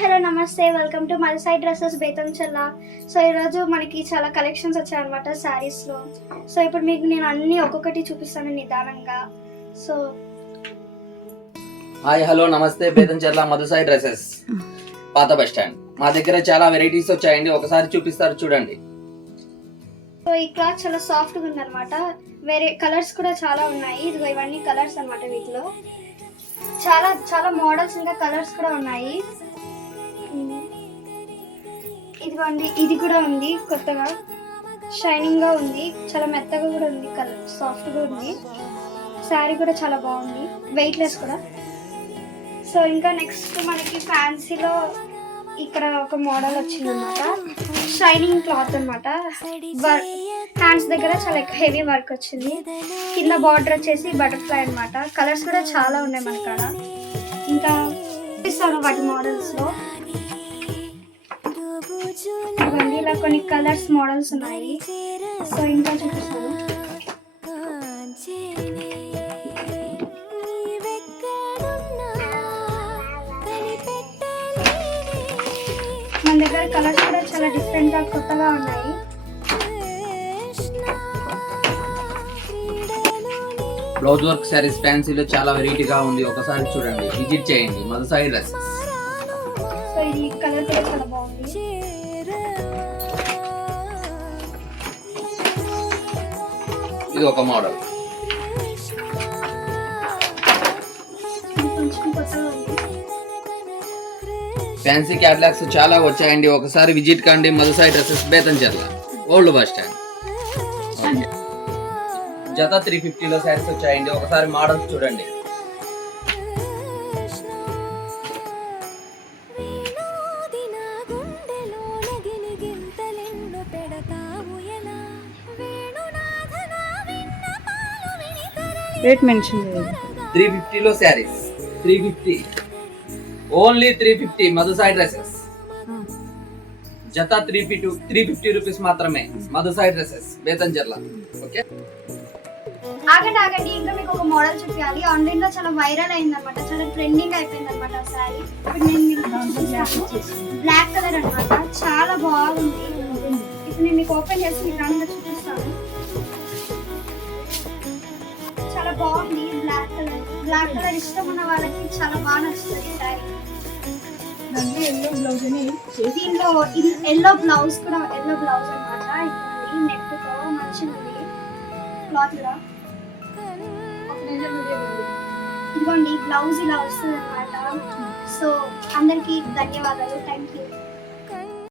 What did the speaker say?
Hello నమస్తే, welcome to మల్సై dresses Bethamcherla. So ఈరోజు మనకి చాలా కలెక్షన్స్ వచ్చాయన్నమాట శారీస్లో. సో ఇప్పుడు మీకు నేను అన్నీ ఒక్కొక్కటి చూపిస్తాను నిదానంగా. సో హాయ్ హలో నమస్తే, బేతంచెర్ల మధుసాయి డ్రెస్సెస్ పాత బస్ స్టాండ్. మా దగ్గర చాలా వెరైటీస్ వచ్చాయండి, ఒకసారి చూపిస్తారు చూడండి. సో ఈ క్లాత్ చాలా సాఫ్ట్గా ఉందన్నమాట. వేరే కలర్స్ కూడా చాలా ఉన్నాయి. ఇదిగో ఇవన్నీ కలర్స్ అన్నమాట. వీటిలో చాలా చాలా మోడల్స్ ఇంకా కలర్స్ కూడా ఉన్నాయి. ఇదిగోండి, ఇది కూడా ఉంది కొత్తగా, షైనింగ్ గా ఉంది, చాలా మెత్తగా కూడా ఉంది, కలర్ సాఫ్ట్ గా ఉంది. శారీ కూడా చాలా బాగుంది, వెయిట్ లెస్ కూడా. సో ఇంకా నెక్స్ట్ మనకి ఫ్యాన్సీలో ఇక్కడ ఒక మోడల్ వచ్చింది అనమాట. షైనింగ్ క్లాత్ అనమాట. హ్యాండ్స్ దగ్గర చాలా హెవీ వర్క్ వచ్చింది. కింద బార్డర్ వచ్చేసి బటర్ఫ్లై అనమాట. కలర్స్ కూడా చాలా ఉన్నాయి మన కాడ. ఇంకా చూపిస్తాను వాటి మోడల్స్ లో. ఇవన్నీ ఇలా కొన్ని కలర్స్ మోడల్స్ ఉన్నాయి. సో ఇంకా చూపిస్తాను. మన దగ్గర కలర్స్ కూడా చాలా డిఫరెంట్ గా కొత్తగా ఉన్నాయి. బ్లౌజ్ వర్క్ శారీస్ ఫ్యాన్సీలో చాలా వెరైటీగా ఉంది, ఒకసారి చూడండి, విజిట్ చేయండి మధుసాయి డ్రెస్సెస్. సో ఇది కలర్ కూడా చాలా బాగుంది. ఇది ఒక మోడల్. ఫ్యాన్సీ క్యాటలాగ్స్ చాలా వచ్చాయండి, ఒకసారి విజిట్ కండి Madhusai dresses Betamcherla old bus stand. జత 350లో శారీస్ వచ్చాయండి, ఒకసారి మోడల్స్ చూడండి. రేట్ మెన్షన్ చేయండి. 350లో శారీస్ 350, ఓన్లీ 350 మధుసాయి డ్రెస్సెస్. జత 350 రూపీస్ మాత్రమే మధుసాయి డ్రెస్సెస్ బేతంచెర్ల. ఓకే, ఆగండి ఆగండి, ఇంకా మీకు ఒక మోడల్ చూపించాలి. ఆన్లైన్ లో చాలా వైరల్ అయింది అనమాట, చాలా ట్రెండింగ్ అయిపోయింది అనమాట ఆ శారీ. ఇప్పుడు నేను బ్లాక్ కలర్ అనమాట, చాలా బాగుంది. ఇప్పుడు నేను మీకు ఓపెన్ చేసి మీకు రన్గా చూపిస్తాను. చాలా బాగుంది బ్లాక్ కలర్. బ్లాక్ కలర్ ఇష్టం ఉన్న వాళ్ళకి చాలా బాగా నచ్చుతుంది ఈ శారీ. దీనిలో ఇది ఎల్లో బ్లౌజ్ కూడా, ఎల్లో బ్లౌజ్ అనమాట. ఇది నెట్ తో మంచిగా ఉంది క్లాత్ కూడా. ఇదిగోండి బ్లౌజ్ ఇలా వస్తుంది అనమాట. సో అందరికి ధన్యవాదాలు, థ్యాంక్ యూ.